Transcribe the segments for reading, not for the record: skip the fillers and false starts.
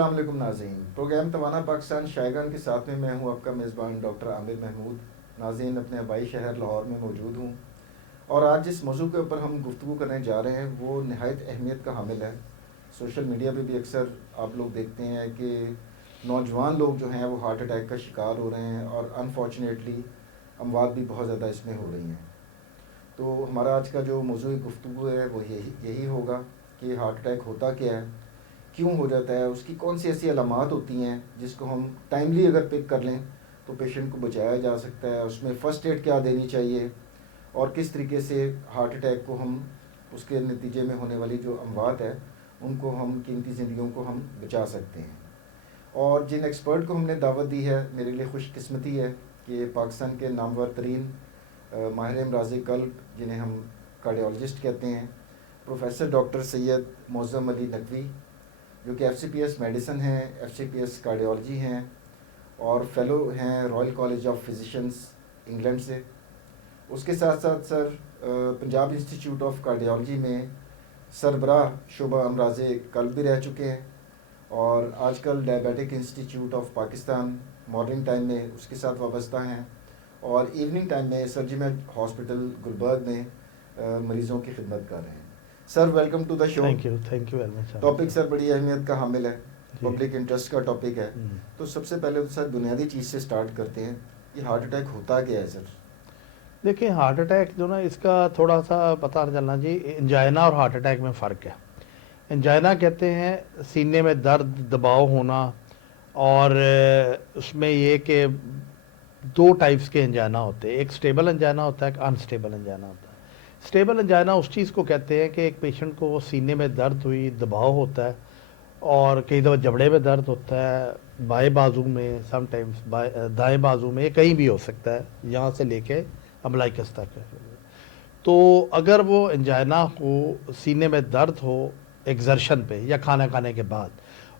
अस्सलाम वालेकुम नाज़रीन। प्रोग्राम तवाना पाकिस्तान शायगान के साथ में मैं हूं आपका मेज़बान डॉक्टर आमिर महमूद। नाज़रीन, अपने आबाई शहर लाहौर में मौजूद हूं और आज जिस मौजू के ऊपर हम गुफ्तगू करने जा रहे हैं वो नहायत अहमियत का हामिल है। सोशल मीडिया पे भी अक्सर आप लोग देखते हैं कि नौजवान लोग जो हैं वो हार्ट अटैक का शिकार हो रहे हैं और अनफॉर्चुनेटली अमवात भी बहुत ज़्यादा इसमें हो रही हैं। तो हमारा आज का जो मौजू गुफ्तगू है वो यही होगा कि हार्ट अटैक होता क्या है, क्यों हो जाता है, उसकी कौन सी ऐसी अलामात होती हैं जिसको हम टाइमली अगर पिक कर लें तो पेशेंट को बचाया जा सकता है, उसमें फ़र्स्ट एड क्या देनी चाहिए और किस तरीके से हार्ट अटैक को हम उसके नतीजे में होने वाली जो अमवात है उनको हम कीमती ज़िंदगियों को हम बचा सकते हैं। और जिन एक्सपर्ट को हमने दावत दी है, मेरे लिए खुशकिस्मती है कि पाकिस्तान के नामवर तरीन माहिर अमराज़ क़ल्ब जिन्हें हम कार्डियोलॉजिस्ट कहते हैं, प्रोफेसर डॉक्टर सैयद मौज़म अली नकवी जो कि FCPS मेडिसिन हैं, FCPS कार्डियोलॉजी हैं और फेलो हैं royal college of physicians England से। उसके साथ साथ sir Punjab institute of cardiology में सरबराह शुबा अमराज़ क़ल्ब भी रह चुके हैं और आजकल diabetic institute of Pakistan morning time में उसके साथ वाबस्ता हैं और इवनिंग टाइम में सरजिमेट हॉस्पिटल गुलबर्ग में मरीज़ों की खिदमत कर रहे हैं। Sir welcome to the show. Thank you very much. Topic sir बड़ी अहमियत का हामिल है, पब्लिक इंटरेस्ट का टॉपिक है। तो सबसे पहले तो सर बुनियादी चीज़ से स्टार्ट करते हैं, ये हार्ट अटैक होता क्या है सर? देखिए, हार्ट अटैक जो ना, इसका थोड़ा सा पता चलना चाहिए। एंजाइना और हार्ट अटैक में फ़र्क है। एंजाइना कहते हैं सीने में दर्द, दबाव होना, और उसमें ये कि दो टाइप्स के एंजाइना होते हैं। एक स्टेबल एंजाइना होता है, एक अनस्टेबल एंजाइना होता है। स्टेबल एंजाइना उस चीज़ को कहते हैं कि एक पेशेंट को सीने में दर्द हुई, दबाव होता है और कई दफ़ा जबड़े में दर्द होता है, बाएं बाजू में, समटाइम्स दाएं बाजू में, कहीं भी हो सकता है, यहाँ से लेके अम्बलाइकस तक। तो अगर वो एंजाइना हो, सीने में दर्द हो एक्सर्शन पे या खाना खाने के बाद,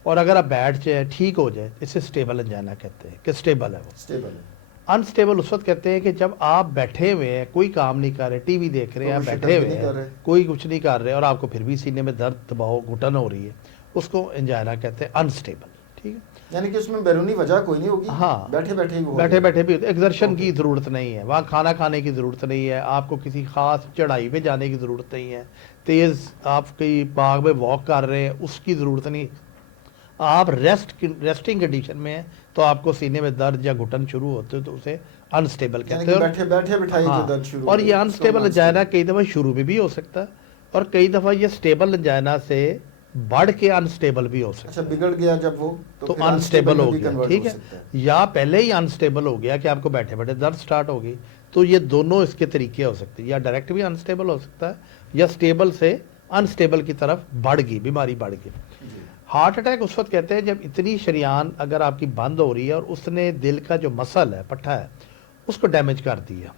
और अगर आप बैठ जाए, ठीक हो जाए, इसे स्टेबल एंजाइना कहते हैं कि स्टेबल है वो। स्टेबल है। अनस्टेबल उस वक्त कहते हैं कि जब आप बैठे हुए हैं, कोई काम नहीं कर रहे, टीवी देख रहे हैं, आप बैठे हुए हैं, कोई कुछ नहीं कर रहे और आपको फिर भी सीने में दर्द, दबाव, घुटन हो रही है, उसको एंजाइना कहते हैं अनस्टेबल। ठीक है, यानी कि उसमें बैरूनी वजह कोई नहीं होगी। हाँ, बैठे बैठे भी एक्सर्शन की ज़रूरत नहीं है, वहाँ खाना खाने की ज़रूरत नहीं है, आपको किसी ख़ास चढ़ाई पे जाने की ज़रूरत नहीं है, तेज़ आप कहीं बाग में वॉक कर रहे हैं उसकी ज़रूरत नहीं। आप रेस्टिंग कंडीशन में हैं तो आपको सीने में दर्द या घुटन शुरू होते हो तो उसे अनस्टेबल कहते हैं। बैठे बिठाए जो दर्द शुरू और ये अनस्टेबल एंजाइना कई दफ़ा शुरू में भी हो सकता है और कई दफ़ा ये स्टेबल एंजाइना से बढ़ के अनस्टेबल भी हो सकता है। अच्छा, बिगड़ गया जब वो तो अनस्टेबल हो गया, ठीक है, या पहले ही अनस्टेबल हो गया कि आपको बैठे बैठे दर्द स्टार्ट हो गई, तो ये दोनों इसके तरीके हो सकते हैं। या डायरेक्ट भी अनस्टेबल हो सकता है या स्टेबल से अनस्टेबल की तरफ बढ़ गई, बीमारी बढ़ गई। हार्ट अटैक उस वक्त कहते हैं जब इतनी शरीयान अगर आपकी बंद हो रही है और उसने दिल का जो मसल है, पट्टा है, उसको डैमेज कर दिया,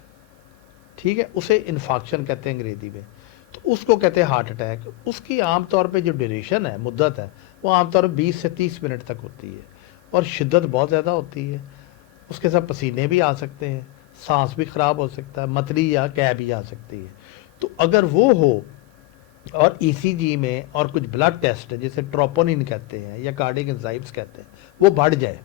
ठीक है, उसे इन्फाक्शन कहते हैं अंग्रेजी में, तो उसको कहते हैं हार्ट अटैक। उसकी आमतौर पे जो ड्यूरेशन है, मुद्दत है, वो आमतौर पर 20 से 30 मिनट तक होती है और शिद्दत बहुत ज़्यादा होती है। उसके साथ पसीने भी आ सकते हैं, सांस भी ख़राब हो सकता है, मतली या कै भी आ सकती है। तो अगर वो हो और ECG में और कुछ ब्लड टेस्ट जिसे ट्रोपोनिन कहते हैं या कार्डियक एंजाइम्स कहते हैं, वो बढ़ जाए,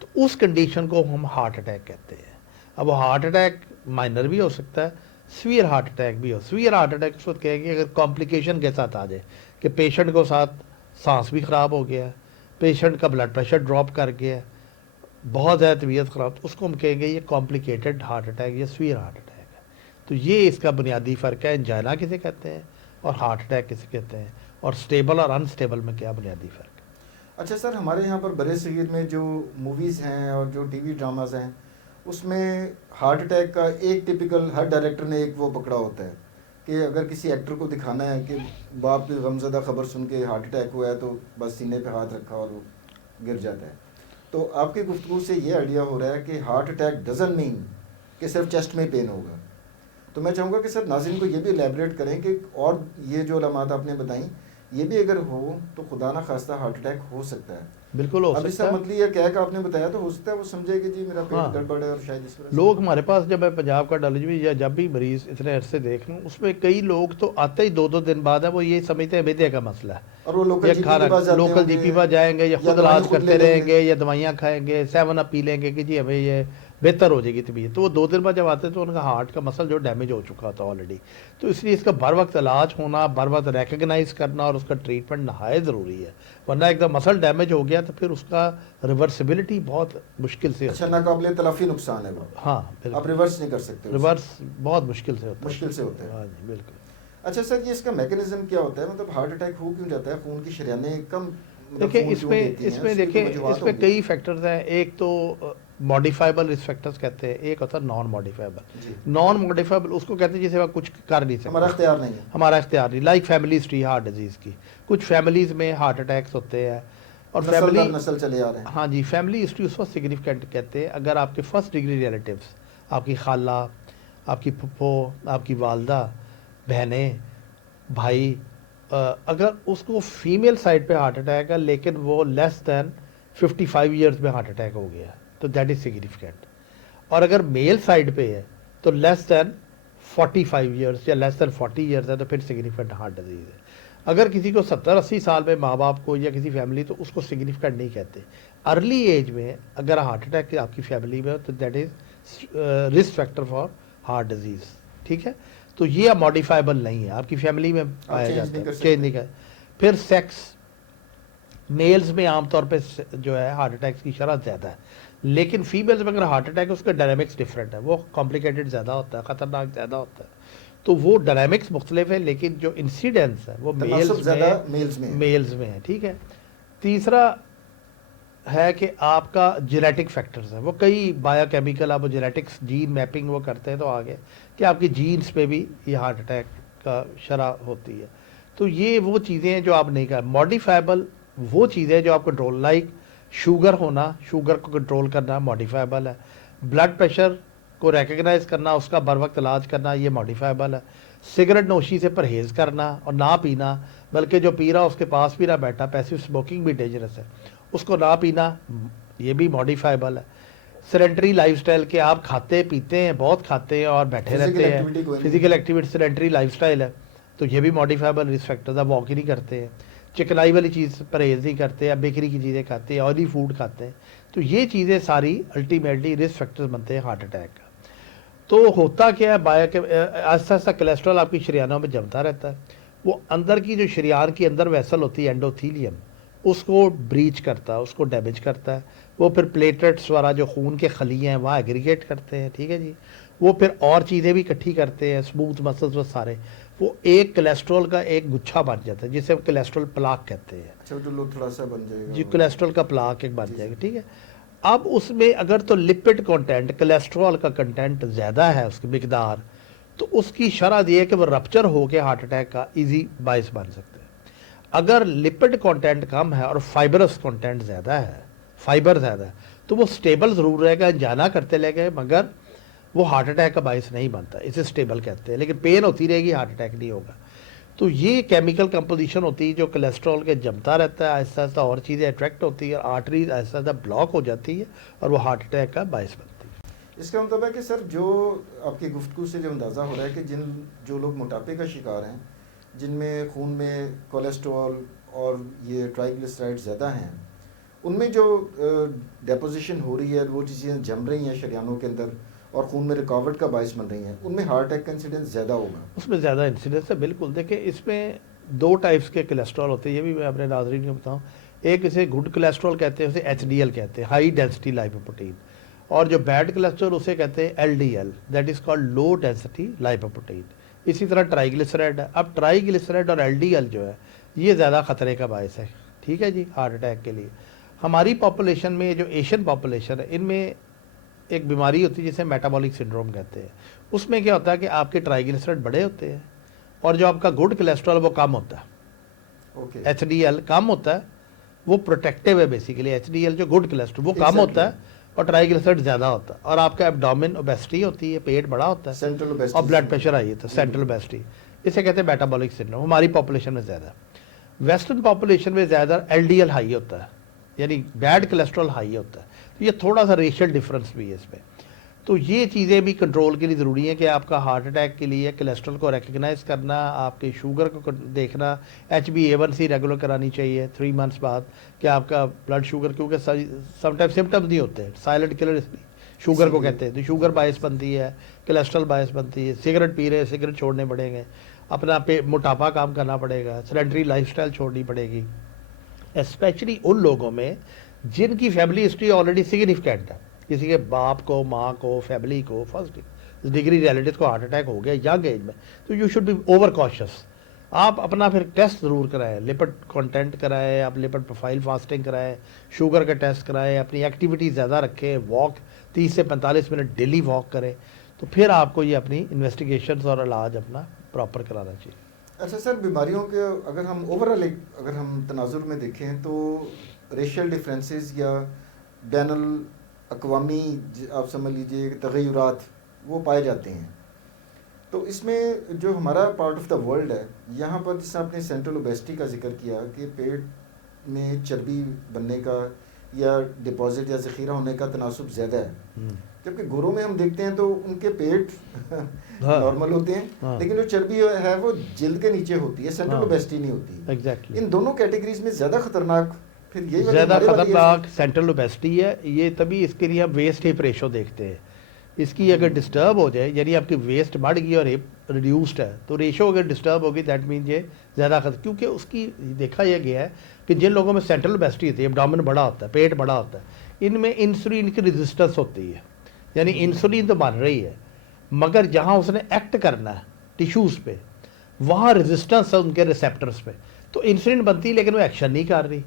तो उस कंडीशन को हम हार्ट अटैक कहते हैं। अब वो हार्ट अटैक माइनर भी हो सकता है, सीवियर हार्ट अटैक भी हो। सीवियर हार्ट अटैक उस वक्त कहेंगे अगर कॉम्प्लिकेशन के साथ आ जाए कि पेशेंट को साथ सांस भी ख़राब हो गया, पेशेंट का ब्लड प्रेशर ड्रॉप कर गया, बहुत ज़्यादा तबीयत ख़राब, तो उसको हम कहेंगे ये कॉम्प्लिकेटेड हार्ट अटैक या सीवियर हार्ट अटैक है। तो ये इसका बुनियादी फ़र्क है, एंजाइना किसे कहते हैं और हार्ट अटैक किसे कहते हैं, और स्टेबल और अनस्टेबल में क्या बुनियादी फ़र्क है। अच्छा सर, हमारे यहाँ पर बड़े सगीर में जो मूवीज़ हैं और जो टीवी ड्रामाज हैं उसमें हार्ट अटैक का एक टिपिकल हर डायरेक्टर ने एक वो पकड़ा होता है कि अगर किसी एक्टर को दिखाना है कि बाप की गमज़दा खबर सुन के हार्ट अटैक हुआ है तो बस सीने पे हाथ रखा और वो गिर जाता है। तो आपकी गुफ्तगू से ये आइडिया हो रहा है कि हार्ट अटैक डजंट मीन कि सिर्फ चेस्ट में पेन होगा। तो मैं चाहूँगा कि सर नाज़रीन को ये भी एलैबोरेट करें कि और ये जो अलामात आपने बताई ये भी अगर हो तो खुदा ना खास्ता हार्ट अटैक हो सकता है। बिल्कुल हो अब सकता इसका है। मतलब ये क्या आपने बताया तो हो सकता है वो समझे कि जी मेरा पेट हाँ। गड़बड़ है और शायद इस वजह से। लोग हमारे पास जब मैं पंजाब का डायलिसिस या जब भी मरीज इतने अरसे देख लूँ, उसमें कई लोग तो आते ही 2-2 दिन बाद है, वो ये समझते हैं बेदे का मसला है, और वो लोकल या जीपी के खाना पास जाते लोकल होंगे जीपी पास जाएंगे या या खुद दवाई इलाज खुद ले करते लेंगे। रहेंगे या दवाइयाँ खाएंगे, 7 अप पी लेंगे कि जी हमें ये बेहतर हो जाएगी तबीयत। तो वो 2 दिन बाद जब आते हैं तो उनका हार्ट का मसल जो डैमेज हो चुका होता है ऑलरेडी। तो इसलिए इसका बर वक्त इलाज होना, बर वक्त रिकगनाइज करना और उसका ट्रीटमेंट नहायत ज़रूरी है। वरना एकदम मसल डैमेज हो गया तो फिर उसका रिवर्सिबिलिटी बहुत मुश्किल से अच्छा, होती है। नाकाबिले तलाफी नुकसान है वो। हाँ आप बिल्कुल, रिवर्स नहीं कर सकते उसे। रिवर्स बहुत मुश्किल से होता है। मुश्किल से होता है। हाँ जी बिल्कुल। अच्छा सर, ये इसका मैकेनिज्म क्या होता है, मतलब हार्ट अटैक हो क्यों जाता है, खून की शरेयानें कम मतलब देखिए खून क्यों देती हैं, इसमें उसकी तो देखिए वजूहात इसमें होंगी। कई फैक्टर्स हैं। एक तो मॉडिफाइबल रिस्क फैक्टर्स कहते हैं, एक होता है नॉन मॉडिफाइबल। जी, नॉन मॉडिफाइबल उसको कहते हैं जिसे आप कुछ कर नहीं हमारा सकते, इख्तियार नहीं है। हमारा इख्तियार नहीं। Like family history heart disease की, कुछ फैमिलीज़ में हार्ट अटैक्स होते हैं और नस्ल फैमिली, दर नस्ल चले आ रहे हैं। हाँ जी, फैमिली हिस्ट्री उस वक्त सिग्निफिकेंट कहते हैं अगर आपके फर्स्ट डिग्री रिलेटिव्स, आपकी खाला, आपकी फुप्पो, आपकी वालदा, बहनें, भाई, अगर उसको फीमेल साइड पे हार्ट अटैक है लेकिन वो लेस दैन 55 ईयर्स में हार्ट अटैक हो गया तो दैट इज़ सिग्निफिकेंट। और अगर मेल साइड पे है तो लेस दैन 45 ईयर्स या लेस दैन 40 ईयर्स है तो फिर सिग्निफिकेंट हार्ट डिजीज़ है। अगर किसी को 70-80 साल में माँ बाप को या किसी फैमिली, तो उसको सिग्निफिकेंट नहीं कहते। अर्ली एज में अगर हार्ट अटैक आपकी फैमिली में हो तो that is risk factor for heart disease. ठीक है, तो ये अब मॉडिफाइबल नहीं है, आपकी फैमिली में पाया जाता है, चेंज नहीं कर। फिर सेक्स, मेल्स में आमतौर पे जो है हार्ट अटैक्स की शरह ज़्यादा है, लेकिन फीमेल्स में अगर हार्ट अटैक है उसका डायनामिक्स डिफरेंट है, वो कॉम्प्लिकेटेड ज़्यादा होता है, ख़तरनाक ज़्यादा होता है। तो वो डायनामिक्स मुख्तलिफ है, लेकिन जो इंसिडेंस है वो तनासब ज़्यादा मेल्स में है। ठीक है। तीसरा है कि आपका जेनेटिक फैक्टर्स है, वो कई बायोकेमिकल, आप जेनेटिक्स जीन मैपिंग वो करते हैं तो आगे कि आपकी जीन्स पे भी ये हार्ट अटैक का शरह होती है। तो ये वो चीज़ें हैं जो आप नहीं कर। मॉडिफाइबल वो चीज़ें जो आप कंट्रोल, लाइक शुगर होना, शुगर को कंट्रोल करना मॉडिफाइबल है। ब्लड प्रेशर को रिकग्नाइज करना, उसका बर वक्त इलाज करना, ये मॉडिफाइबल है। सिगरेट नोशी से परहेज़ करना और ना पीना, बल्कि जो पी रहा उसके पास भी ना बैठा, पैसिव स्मोकिंग भी डेंजरस है, उसको ना पीना, ये भी मॉडिफाइबल है। सेडेंटरी लाइफस्टाइल के आप खाते पीते हैं, बहुत खाते हैं और बैठे रहते हैं, फिजिकल एक्टिविटी सेडेंटरी लाइफस्टाइल है, तो ये भी मॉडिफाइबल रिस्क फैक्टर्स। आप वॉक ही नहीं करते हैं, चिकनाई वाली चीज़ परहेज़ नहीं करते, या बेकरी की चीज़ें खाते हैं, ऑयली फूड खाते हैं, तो ये चीज़ें सारी अल्टीमेटली रिस्क फैक्टर्स बनते हैं हार्ट अटैक का। तो होता क्या है, बायो के आहिस्ता आहिस्ता कोलेस्ट्रॉल आपकी शरियानों में जमता रहता है, वो अंदर की जो शरियान की अंदर वेसल होती है एंडोथीलियम, उसको ब्रीच करता है, उसको डैमेज करता है। वो फिर प्लेटलेट्स वाला जो खून के खलिए हैं वहाँ एग्रीगेट करते हैं। ठीक है जी, वो फिर और चीज़ें भी इकट्ठी करते हैं, स्मूथ मसल्स, वो सारे, वो एक कोलेस्ट्रॉल का एक गुच्छा बन जाता है जिसे हम कोलेस्ट्रॉल प्लाक कहते हैं। अच्छा, तो लोग थोड़ा सा बन जाएगा जी, कोलेस्ट्रॉल का प्लाक एक बन जाएगा। ठीक है, अब उसमें अगर तो लिपिड कंटेंट, कोलेस्ट्रॉल का कंटेंट ज़्यादा है, उसकी मिकदार, तो उसकी शरह ये है कि वो रप्चर होकर हार्ट अटैक का इजी बायस बन सकते हैं। अगर लिपिड कंटेंट कम है और फाइबरस कंटेंट ज़्यादा है, फाइबर ज़्यादा है, तो वो स्टेबल ज़रूर रहेगा, जाना करते रहेगा, मगर वो हार्ट अटैक का बायस नहीं बनता, इसे स्टेबल कहते हैं। लेकिन पेन होती रहेगी, हार्ट अटैक नहीं होगा। तो ये केमिकल कंपोजिशन होती है जो कोलेस्ट्रॉल के जमता रहता है, आहिस्ता आहिस्ता और चीज़ें अट्रैक्ट होती है, आर्टरीज आहिस्ता आहिस्ता ब्लॉक हो जाती है और वो हार्ट अटैक का बायस बनती है। इसका मतलब है कि सर, जो आपकी गुफ्तगू से जो अंदाज़ा हो रहा है कि जो लोग मोटापे का शिकार हैं, जिनमें खून में कोलेस्ट्रॉल और ये ट्राइग्लिसराइड ज़्यादा हैं, उनमें जो डेपोजिशन हो रही है, वो चीज़ें जम रही हैं शरियानों के अंदर और खून में रुकावट का बायस बन रही हैं, उनमें हार्ट अटैक का इंसिडेंस ज़्यादा होगा। उसमें ज़्यादा इंसिडेंस है, बिल्कुल। देखिए, इसमें 2 टाइप्स के कोलेस्ट्रॉल होते हैं, ये भी मैं अपने नाज़रीन को बताऊँ। एक इसे गुड कोलेस्ट्रॉल कहते हैं, उसे HDL कहते हैं, हाई डेंसिटी लाइपोप्रोटीन, और जो बैड कोलेस्ट्रॉल उसे कहते हैं LDL, that is called low density lipoprotein. इसी तरह ट्राइग्लिसराइड है। अब ट्राइग्लिसराइड और LDL जो है ये ज़्यादा ख़तरे का बायस है, ठीक है जी, हार्ट अटैक के लिए। हमारी पॉपुलेशन में, जो एशियन पॉपुलेशन है, इनमें एक बीमारी होती है जिसे मेटाबॉलिक सिंड्रोम कहते हैं। उसमें क्या होता है कि आपके ट्राइग्लिसराइड बड़े होते हैं और जो आपका गुड कोलेस्ट्रॉल वो कम होता है। ओके, HDL कम होता है, वो प्रोटेक्टिव है बेसिकली। HDL जो गुड कोलेस्ट्रॉल वो कम होता है और ट्राइग्लिसराइड ज़्यादा होता है, और आपका एब्डोमेन ओबेसिटी होती है, पेट बड़ा होता है, सेंट्रल और ब्लड प्रेशर आई है, तो सेंट्रल ओबेसिटी, इसे कहते हैं मेटाबॉलिक सिंड्रोम। हमारी पॉपुलेशन में ज़्यादा। वेस्टर्न पॉपुलेशन में ज़्यादा एलडीएल हाई होता है, यानी बैड कोलेस्ट्रॉल हाई होता है। तो ये थोड़ा सा रेशियल डिफरेंस भी है इसमें। तो ये चीज़ें भी कंट्रोल के लिए ज़रूरी है कि आपका हार्ट अटैक के लिए कोलेस्ट्रॉल को रिकग्नाइज करना, आपके शुगर को देखना, HbA1c रेगुलर करानी चाहिए 3 मंथ्स बाद कि आपका ब्लड शुगर, क्योंकि समटाइम सिम्टम्स नहीं होते, साइलेंट किलर शुगर को कहते हैं। तो शुगर बायस बनती है, कोलेस्ट्रॉल बायस बनती है, सिगरेट पी रहे हैं सिगरेट छोड़ने पड़ेंगे, अपना पे मोटापा काम करना पड़ेगा, सेडेंटरी लाइफस्टाइल छोड़नी पड़ेगी, स्पेशली उन लोगों में जिनकी फैमिली हिस्ट्री ऑलरेडी सिग्निफिकेंट है। किसी के बाप को, माँ को, फैमिली को फर्स्ट डिग्री रिलेटिव को हार्ट अटैक हो गया यंग एज में, तो you should be over cautious. आप अपना फिर टेस्ट ज़रूर कराएं, लिपिड कंटेंट कराएं, आप लिपिड प्रोफाइल फास्टिंग कराएं, शुगर का टेस्ट कराएं, अपनी एक्टिविटी ज़्यादा रखें, वॉक 30 से 45 मिनट डेली वॉक करें, तो फिर आपको ये अपनी इन्वेस्टिगेशंस और इलाज अपना प्रॉपर कराना चाहिए। अच्छा सर, बीमारियों के अगर हम ओवरऑल अगर हम तनाजुर में देखें तो रेशियल डिफरेंसेस या बैनुल अक़वामी आप समझ लीजिए तग़य्युरात वो पाए जाते हैं। तो इसमें जो हमारा पार्ट ऑफ द वर्ल्ड है, यहाँ पर जैसे आपने सेंट्रल ओबेसिटी का जिक्र किया कि पेट में चर्बी बनने का या डिपॉजिट या ज़ख़ीरा होने का तनासुब ज़्यादा है, जबकि गोरों में हम देखते हैं तो उनके पेट नॉर्मल होते हैं, लेकिन जो चर्बी है वो जिल्द के नीचे होती है, सेंट्रल ओबेसिटी नहीं होती। एग्जैक्टली इन दोनों कैटेगरीज में ज़्यादा खतरनाक फिर यही ज़्यादा खतरनाक सेंट्रल ओबेसिटी है। ये तभी इसके लिए हम वेस्ट हिप रेशो देखते हैं। इसकी अगर डिस्टर्ब हो जाए, यानी आपकी वेस्ट बढ़ गई और हिप रिड्यूस्ड है, तो रेशो अगर डिस्टर्ब होगी दैट मीन ये ज़्यादा खतरा, क्योंकि उसकी देखा यह गया है कि जिन लोगों में सेंट्रल ओबेसिटी होती है, एब्डोमेन बड़ा होता है, पेट बड़ा होता है, इनमें इंसुलिन की रेजिस्टेंस होती है, यानी इंसुलिन तो बन रही है मगर जहाँ उसने एक्ट करना है टिश्यूज़ पे, वहाँ रेजिस्टेंस है उनके रिसेप्टर्स पे, तो इंसुलिन बनती है लेकिन वो एक्शन नहीं कर रही,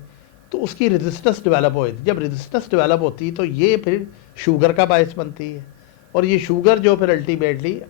तो उसकी रेजिस्टेंस डेवलप होती है। जब रेजिस्टेंस डेवलप होती है तो ये फिर शुगर का बायस बनती है, और ये शुगर जो फिर अल्टीमेटली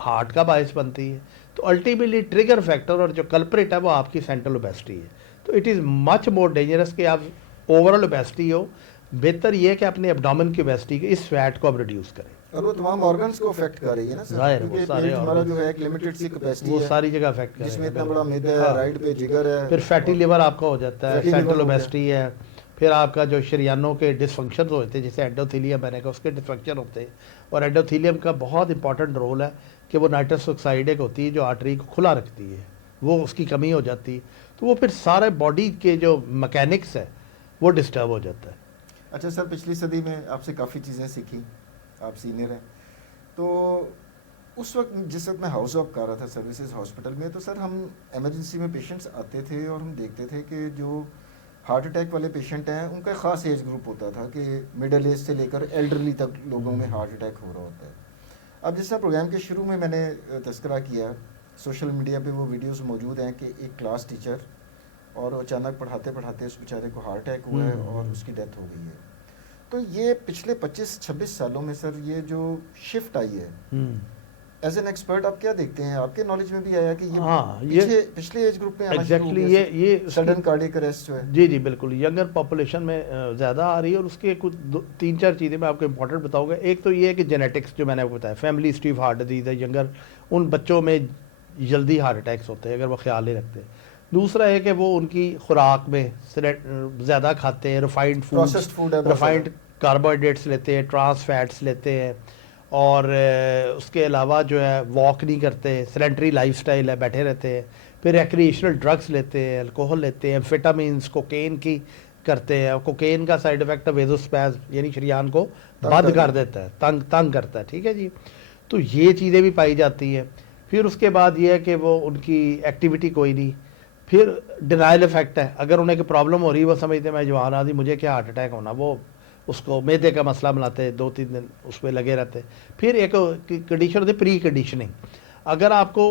हार्ट का बायस बनती है। तो अल्टीमेटली ट्रिगर फैक्टर और जो कल्प्रिट है वो आपकी सेंट्रल ओबेसिटी है। तो it is much more dangerous कि आप ओवरऑल ओबेसिटी हो, बेहतर ये है कि अपने एब्डोमेन की ओबेसिटी के इस फैट को आप रिड्यूस करें। और वो तमाम ऑर्गन्स को अफेक्ट कर रही है ना सर, क्योंकि पेट हमारा जो है एक लिमिटेड सी कैपेसिटी है, वो सारी जगह अफेक्ट कर रही है, जिसमें इतना बड़ा मैदा है, राइट पे जिगर है, फिर फैटी लिवर आपका हो जाता है, सेंट्रल ओबेसिटी है, फिर आपका जो शरीयानों के डिसफंक्शन होते हैं, जैसे एंडोथीलियम मैंने कहा उसके डिसफंक्शन होते हैं, और एंडोथीलियम का बहुत इंपॉर्टेंट रोल है कि वो नाइट्रस ऑक्साइड एक होती है जो आर्टरी को खुला रखती है, वो उसकी कमी हो जाती है, तो वो फिर सारे बॉडी के जो मैकेनिक्स है वो डिस्टर्ब हो जाता है। अच्छा सर, पिछली सदी में आपसे काफ़ी चीज़ें सीखी, आप सीनियर हैं, तो उस वक्त जिस वक्त मैं हाउस ऑफ कर रहा था सर्विसेज हॉस्पिटल में, तो सर हम इमरजेंसी में पेशेंट्स आते थे और हम देखते थे कि जो हार्ट अटैक वाले पेशेंट हैं उनका ख़ास एज ग्रुप होता था कि मिडिल एज से लेकर एल्डरली तक लोगों में हार्ट अटैक हो रहा होता है। अब जिस तरह प्रोग्राम के शुरू में मैंने तस्करा किया, सोशल मीडिया पे वो वीडियोस मौजूद हैं कि एक क्लास टीचर और अचानक पढ़ाते पढ़ाते उस बेचारे को हार्ट अटैक हुआ है और उसकी डेथ हो गई है। तो ये पिछले 25-26 सालों में सर ये जो शिफ्ट आई है, एज एन एक्सपर्ट आप क्या देखते हैं, आपके नॉलेज में भी आया कि ये पिछले एज ग्रुप में एग्जैक्टली ये सडन कार्डियक अरेस्ट जो है? जी जी बिल्कुल, यंगर पॉपुलेशन में ज़्यादा आ रही है, और उसके कुछ 3-4 चीज़ें मैं आपको इंपॉर्टेंट बताऊंगा। एक तो ये है कि जेनेटिक्स जो मैंने आपको बताया, family history of heart disease है, यंगर उन बच्चों में जल्दी हार्ट अटैक्स होते हैं अगर वो ख्याल नहीं रखते। दूसरा है कि वो उनकी खुराक में ज़्यादा खाते हैं, रिफाइंड फूड, रिफाइंड कार्बोहाइड्रेट्स लेते हैं, ट्रांस फैट्स लेते हैं, और उसके अलावा जो है वॉक नहीं करते, सेडेंटरी लाइफस्टाइल है, बैठे रहते हैं, फिर रिक्रिएशनल ड्रग्स लेते हैं, अल्कोहल लेते हैं, एम्फेटामिन्स, कोकेन की करते हैं। कोकेन का साइड इफेक्ट है वेजोस्पैज्म, यानी शरीयान को बंद कर देता है, तंग करता है, ठीक है जी। तो ये चीज़ें भी पाई जाती हैं। फिर उसके बाद ये है कि वो उनकी एक्टिविटी कोई नहीं, फिर डिनाइल इफेक्ट है, अगर उन्हें कोई प्रॉब्लम हो रही है वो समझते मैं जवान आदमी मुझे क्या हार्ट अटैक होना, वो उसको मैदे का मसला बनाते हैं, 2-3 दिन उसमें लगे रहते हैं। फिर एक कंडीशन होती है प्री कंडीशनिंग, अगर आपको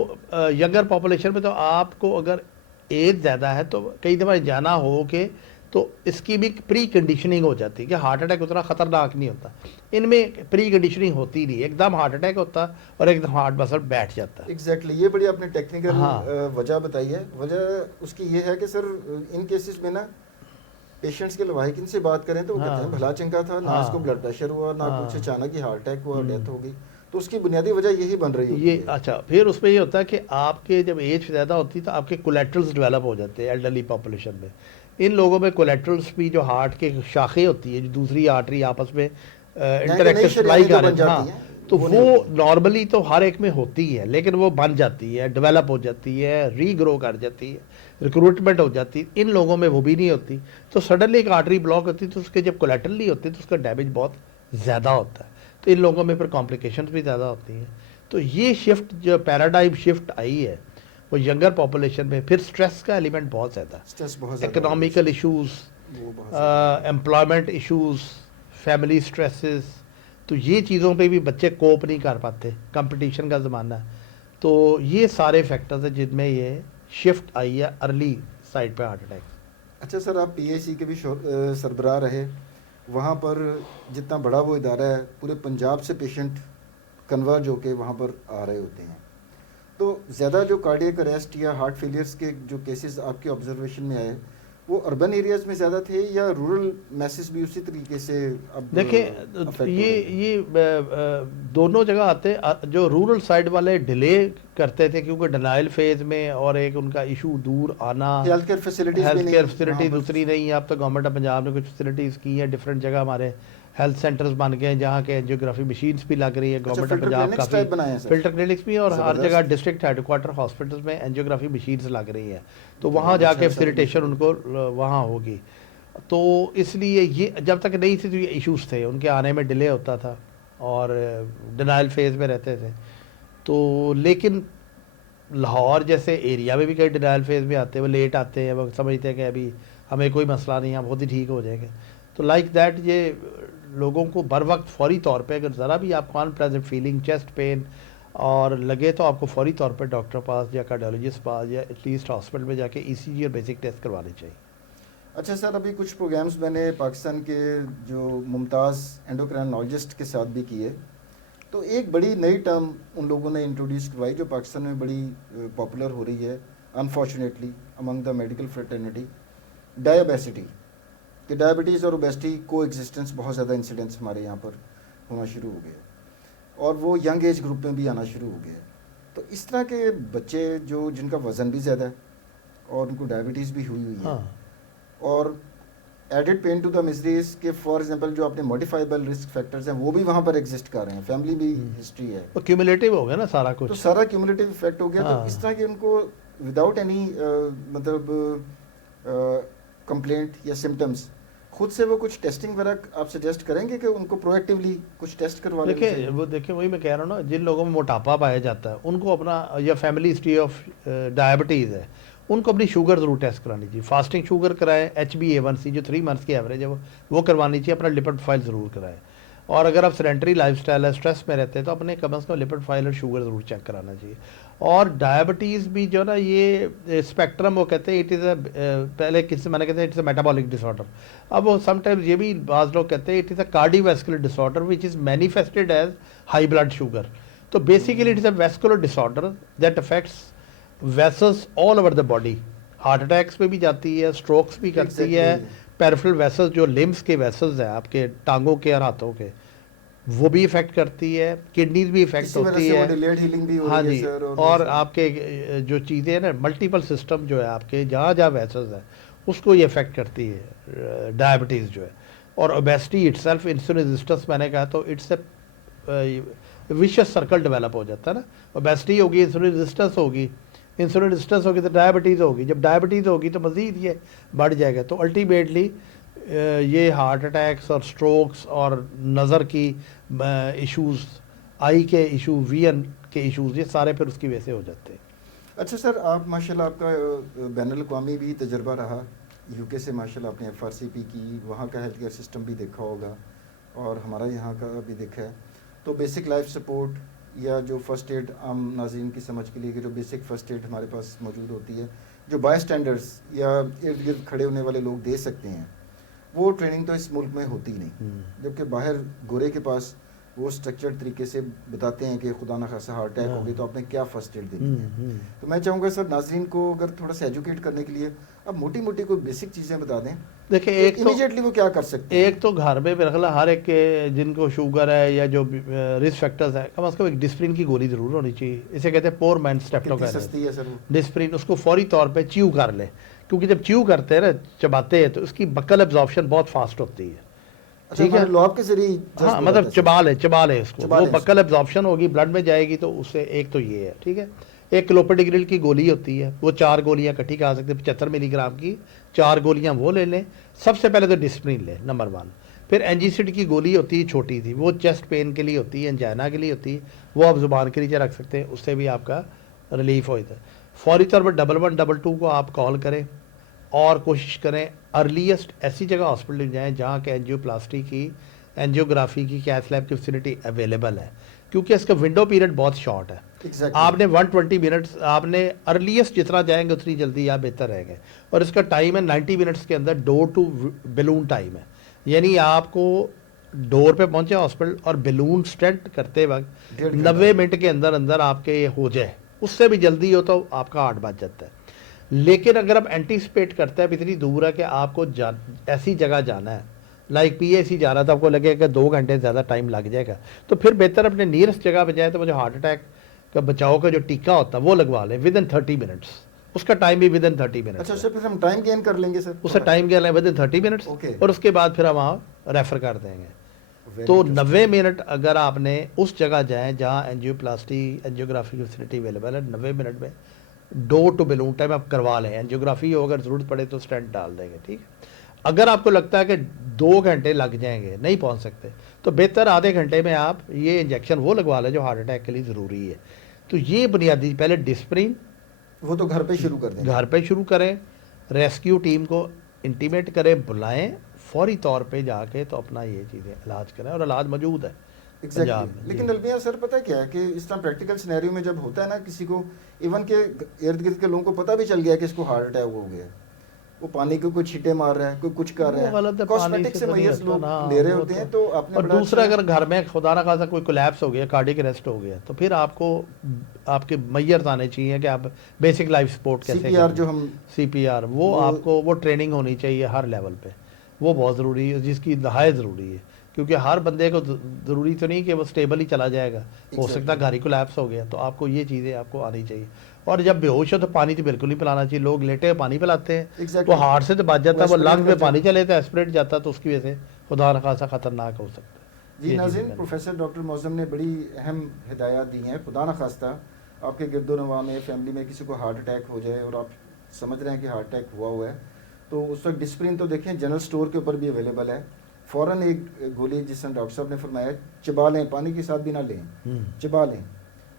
यंगर पॉपुलेशन में, तो आपको अगर एज ज़्यादा है तो कई दफ़ा जाना हो के तो इसकी भी प्री कंडीशनिंग हो जाती है कि हार्ट अटैक उतना ख़तरनाक नहीं होता। इनमें प्री कंडीशनिंग होती नहीं, एकदम हार्ट अटैक होता और एकदम हार्ट बसर बैठ जाता है। एग्जैक्टली ये बड़ी आपने टेक्निकल वजह बताई है। वजह उसकी ये है कि सर इन केसेस में ना पेशेंट्स के लवाहिकीन से बात करें तो वो कहते हैं भला चंगा था, ना इसको ब्लड प्रेशर हुआ, ना कुछ अचानक ही हार्ट अटैक हुआ, डेथ हो गई। तो उसकी बुनियादी वजह यही बन रही होती ये है। अच्छा, फिर उसमें ये होता है कि आपके जब एज ज़्यादा होती है तो आपके कोलेट्रल्स डेवलप हो जाते हैं एल्डरली पॉपुलेशन में। इन लोगों में कोलेट्रल्स भी जो हार्ट के शाखें होती है, जो दूसरी आर्टरी आपस में यहाँ की नई इंटरेक्टिव सप्लाई शरीयाएं जो कर रहे बन हैं, जाती हाँ, हैं तो वो नहीं वो होती। नॉर्मली तो हर एक में होती है, लेकिन वो बन जाती है, डेवलप हो जाती है, रीग्रो कर जाती है, रिक्रूटमेंट हो जाती है। इन लोगों में वो भी नहीं होती। तो सडनली एक आर्टरी ब्लॉक होती है तो उसके जब कोलेट्रल नहीं होते तो उसका डैमेज बहुत ज़्यादा होता है। तो इन लोगों में फिर कॉम्प्लिकेशंस भी ज़्यादा होती हैं। तो ये शिफ्ट जो पैराडाइम शिफ्ट आई है वो यंगर पॉपुलेशन में, फिर स्ट्रेस का एलिमेंट बहुत ज़्यादा है, स्ट्रेस बहुत ज़्यादा हो गया इकोनॉमिकल इश्यूज, वो बहुत ज़्यादा एम्प्लॉयमेंट इश्यूज, फैमिली स्ट्रेसेस। तो ये चीज़ों पे भी बच्चे कोप नहीं कर पाते, कंपटीशन का ज़माना है। तो ये सारे फैक्टर्स हैं जिनमें ये शिफ्ट आई है अर्ली साइड पे हार्ट अटैक। अच्छा सर, आप पीएसी के भी सरबराह रहे, वहाँ पर जितना बड़ा वो इदारा है, पूरे पंजाब से पेशेंट कन्वर्ज होके वहाँ पर आ रहे होते हैं। तो ज़्यादा जो कार्डियक अरेस्ट या हार्ट फेलियर्स के जो केसेस आपके ऑब्जर्वेशन में आए, वो अर्बन एरियाज़ में ज़्यादा थे या रूरल मैसेज भी उसी तरीके से अब देखिए, affect हो ये रहे हैं? ये दोनों जगह आते हैं। जो रूरल साइड वाले डिले करते थे क्योंकि डिनाइल फेज में, और एक उनका इशू दूर आना, हेल्थ केयर फैसिलिटीज़ भी हेल्थ नहीं केयर वहाँ फैसिलिटीज पर। उतनी नहीं है। अब तो गवर्नमेंट ऑफ पंजाब ने कुछ फैसिलिटीज़ की हैं, डिफरेंट जगह हमारे हेल्थ सेंटर्स बन गए हैं जहाँ के एंजियोग्राफी मशीन्स भी लग रही है। अच्छा, government of filter Punjab clinics type बनाए हैं काफ़ी सर? फिल्टर क्लिनिक्स भी, और हर ज़बरदस्त। जगह डिस्ट्रिक्ट हेडक्वार्टर हॉस्पिटल्स में एंजियोग्राफी मशीन्स लग रही हैं। तो तो वहाँ बहुत अच्छा जाके है सर, फैसिलिटेशन initiative। उनको वहाँ होगी। तो इसलिए ये जब तक नहीं थी तो ये इश्यूज थे, उनके आने में डिले होता था और डिनाइल फेज में रहते थे। तो लेकिन लाहौर जैसे एरिया में भी कई डिनाइल फेज में आते हैं, वो लेट आते हैं, वो समझते हैं कि अभी हमें कोई मसला नहीं है, हम खुद ही ठीक हो जाएंगे। तो लाइक दैट ये लोगों को बर वक्त फौरी तौर पे अगर ज़रा भी आपको अनप्लेजेंट फीलिंग, चेस्ट पेन और लगे तो आपको फौरी तौर पे डॉक्टर पास या कार्डियोलॉजिस्ट पास या एटलीस्ट हॉस्पिटल में जाके ईसीजी और बेसिक टेस्ट करवाने चाहिए। अच्छा सर, अभी कुछ प्रोग्राम्स मैंने पाकिस्तान के जो मुमताज़ एंडोक्राइनोलॉजिस्ट के साथ भी किए। तो एक बड़ी नई टर्म उन लोगों ने इंट्रोड्यूस करवाई जो पाकिस्तान में बड़ी पॉपुलर हो रही है unfortunately among the medical fraternity, diabesity. कि डायबिटीज़ और ओबेसिटी को एग्जिस्टेंस बहुत ज़्यादा इंसिडेंट्स हमारे यहाँ पर होना शुरू हो गए, और वो यंग एज ग्रुप में भी आना शुरू हो गया। तो इस तरह के बच्चे जो जिनका वज़न भी ज़्यादा है और उनको डायबिटीज़ भी हुई है, हाँ, और added pain to the miseries के फॉर एग्जांपल जो अपने मॉडिफाइबल रिस्क फैक्टर्स हैं वो भी वहाँ पर एग्जिस्ट कर रहे हैं, फैमिली भी हिस्ट्री है, वो क्यूमुलेटिव हो गया ना सारा तो कुछ। सारा क्यूमुलेटिव इफेक्ट हो गया। हाँ। तो इस तरह के उनको विदाउट एनी मतलब कंप्लेंट या सिम्टम्स खुद से वो कुछ टेस्टिंग वगैरह आप सजेस्ट करेंगे कि उनको प्रोएक्टिवली कुछ टेस्ट करवा लेना देखिए चाहिए? वो देखिए वही मैं कह रहा हूँ ना, जिन लोगों में मोटापा पाया जाता है उनको अपना, या फैमिली हिस्ट्री ऑफ डायबिटीज़ है, उनको अपनी शुगर ज़रूर टेस्ट करानी चाहिए। फास्टिंग शुगर कराएं, HbA1c जो 3 मंथ्स की एवरेज है वो करवानी चाहिए। अपना लिपिड प्रोफाइल ज़रूर कराएं। और अगर आप सेडेंटरी लाइफस्टाइल है, स्ट्रेस में रहते हैं, तो अपने कम से कम लिपिड प्रोफाइल और शुगर ज़रूर चेक कराना चाहिए। और डायबिटीज़ भी जो ना ये स्पेक्ट्रम, वो कहते हैं इट इज़ पहले किसी मैंने कहते हैं इट्स अ मेटाबॉलिक डिसऑर्डर। अब वो समटाइम्स ये भी बाज़ लोग कहते हैं it is a cardiovascular disorder which is manifested as high blood sugar. तो basically it is a vascular disorder that affects vessels all over the body. Heart attacks में भी जाती है, स्ट्रोक्स भी करती है, पेरिफेरल वेसल्स जो लिम्स के वेसल्स हैं आपके टांगों के और हाथों के, वो भी इफेक्ट करती है, किडनीज भी इफेक्ट इसी वजह होती से वो है। डिलेड हीलिंग भी हो हाँ रही है जी, सर। और आपके जो चीज़ें हैं ना, मल्टीपल सिस्टम जो है आपके, जहाँ जहाँ वेसल्स है उसको ये इफेक्ट करती है डायबिटीज़ जो है। और ओबेसिटी इटसेल्फ, इंसुलिन रेजिस्टेंस मैंने कहा, तो it's a vicious circle develop हो जाता है ना। ओबेसिटी होगी, इंसुलिन रेजिस्टेंस होगी, इंसुलिन रेजिस्टेंस होगी तो डायबिटीज़ होगी, जब डायबिटीज़ होगी तो मज़ीद ये बढ़ जाएगा। तो अल्टीमेटली ये हार्ट अटैक्स और स्ट्रोक्स और नज़र की इश्यूज़, आई के इशू, वीएन के इश्यूज़, ये सारे फिर उसकी वजह से हो जाते हैं। अच्छा सर, आप माशाल्लाह आपका बैनुल-अक़वामी भी तजर्बा रहा, यूके से माशाल्लाह आपने FRCP की, वहाँ का हेल्थ केयर सिस्टम भी देखा होगा और हमारा यहाँ का भी देखा है। तो बेसिक लाइफ सपोर्ट या जो फ़र्स्ट एड आम नाज़रीन की समझ के लिए कि जो बेसिक फ़र्स्ट एड हमारे पास मौजूद होती है, जो बाय स्टैंडर्ड्स या इर्द गिर्द खड़े होने वाले लोग दे सकते हैं, वो ट्रेनिंग तो इस मुल्क में होती नहीं। जबकि बाहर गोरे के पास वो स्ट्रक्चर्ड तरीके से बताते हैं कि खुदा ना खासा हार्ट अटैक हो गई तो आपने क्या फर्स्ट एड देनी है। तो मैं चाहूँगा सर नाजरीन को अगर थोड़ा सा एजुकेट करने के लिए अब मोटी मोटी कोई बेसिक चीज़ें बता दें। देखिए एक तो इमीडिएटली वो क्या कर सकते हैं? एक तो घर में मेरा ख्याल है हर एक के जिनको शुगर है या जो रिस्क फैक्टर्स है कम से कम एक डिस्प्रिन की गोली ज़रूर होनी चाहिए। इसे कहते हैं पोर मैन स्ट्रेप्टोकाइनेस। सस्ती है सर वो? डिस्प्रिन उसको फौरी तौर पे च्यू कर ले, क्योंकि जब च्यू करते हैं ना, चबाते हैं, तो उसकी बकल एब्जॉर्प्शन बहुत फास्ट होती है। ठीक है, लॉब के जरिए हाँ, मतलब चबा ले उसको, वो बकल एब्जॉर्प्शन होगी, ब्लड में जाएगी, तो उससे एक तो ये है। ठीक है, एक क्लोपिडिग्रिल की गोली होती है, वो 4 गोलियां इकट्ठी खा सकते हैं, 75 मिलीग्राम की 4 गोलियां वो ले लें। सबसे पहले तो डिस्प्रिन लें, नंबर 1। फिर एंजीसिड की गोली होती है, छोटी थी, वो चेस्ट पेन के लिए होती है, एंजाइना के लिए होती है, वो आप जुबान के नीचे रख सकते हैं, उससे भी आपका रिलीफ होता है। फौरी तौर पर 1112 को आप कॉल करें और कोशिश करें अर्लीस्ट ऐसी जगह हॉस्पिटल जाएं जहाँ के एंजियोप्लास्टी की, एंजियोग्राफी की, कैथ लैब की फैसिलिटी अवेलेबल है, क्योंकि इसका विंडो पीरियड बहुत शॉर्ट है। आपने 120 मिनट्स, आपने अर्लीस्ट जितना जाएंगे उतनी जल्दी आप बेहतर रहेंगे। और इसका टाइम है 90 मिनट्स के अंदर, डोर टू बलून टाइम है, यानी आपको डोर पे पहुंचे हॉस्पिटल और बलून स्टेंट करते वक्त 90 मिनट के अंदर अंदर आपके ये हो जाए। उससे भी जल्दी हो तो आपका हार्ट बच जाता है। लेकिन अगर आप एंटीसिपेट करते हैं इतनी दूर है कि आपको ऐसी जगह जाना है, लाइक पीएसी जा रहा था, आपको लगेगा कि 2 घंटे ज़्यादा टाइम लग जाएगा, तो फिर बेहतर अपने नियरेस्ट जगह पे जाए, तो मुझे हार्ट अटैक का बचाव का जो टीका होता है वो लगवा लें विद इन 30 मिनट्स। उसका टाइम भी विद इन 30 मिनट्स। अच्छा, उससे फिर हम टाइम गेन कर लेंगे सर? उससे टाइम गेन लें विद इन 30 मिनट्स, और उसके बाद फिर हम वहाँ रेफर कर देंगे। तो 90 मिनट अगर आपने उस जगह जाएँ जहाँ एंजियोप्लास्टी, एंजियोग्राफी की फैसिलिटी अवेलेबल है, 90 मिनट में डोर टू बलून टाइम आप करवा लें। एंजियोग्राफी हो, अगर ज़रूरत पड़े तो स्टेंट डाल देंगे। ठीक है, अगर आपको लगता है कि 2 घंटे लग जाएंगे, नहीं पहुंच सकते, तो बेहतर आधे घंटे में आप ये इंजेक्शन वो लगवा लें जो हार्ट अटैक के लिए ज़रूरी है। तो ये बुनियादी, पहले डिस्प्रिन वो तो घर पे शुरू कर दें, घर पे शुरू करें, रेस्क्यू टीम को इंटीमेट करें, बुलाएं फौरी तौर पे जाके, तो अपना ये चीज़ें इलाज करें, और इलाज मौजूद है। लेकिन अलबिया सर पता है क्या है कि इस तरह प्रैक्टिकल सिनेरियो में जब होता है ना, किसी को इवन के इर्द गिर्द के लोगों को पता भी चल गया कि इसको हार्ट अटैक हो गया, वो पानी को कोई छींटे मार रहा है, कोई कुछ कर रहा है, कॉस्मेटिक से मयस लोग ले रहे होते हैं। तो आपने और दूसरा, अगर घर में खुदा ना खासा कोई कोलैप्स हो गया, कार्डियक अरेस्ट हो गया, तो फिर आपको आपके मैयर्स आने चाहिए कि आप बेसिक लाइफ सपोर्ट कैसे CPR जो हम CPR वो आपको वो ट्रेनिंग होनी चाहिए हर लेवल पे, वो बहुत ज़रूरी है, जिसकी नहायत ज़रूरी है, क्योंकि हर बंदे को ज़रूरी तो नहीं कि वो स्टेबल ही चला जाएगा, हो सकता है घर ही कोलैप्स हो गया। तो आपको ये चीज़ें आपको आनी चाहिए। और जब बेहोश हो तो पानी तो बिल्कुल नहीं पिलाना चाहिए। लोग लेटे पानी पिलाते हैं, वो हार्ट से तो बच जाता है, वो लंग्स में पानी चले तो एस्पिरेट जाता, तो उसकी वजह से खुदा न खासा खतरनाक हो सकता है। जी नाज़रीन, प्रोफेसर डॉक्टर मौज़म ने बड़ी अहम हिदायत दी हैं। खुदा न खास्ता आपके गिरदोनवा में, फैमिली में किसी को हार्ट अटैक हो जाए और आप समझ रहे हैं कि हार्ट अटैक हुआ है, तो उस वक्त डिस्प्रिन तो देखें जनरल स्टोर के ऊपर भी अवेलेबल है। फ़ौरन एक गोली, जिस तरह डॉक्टर साहब ने फरमाया, चबा लें, पानी के साथ भी ना लें, चबा लें।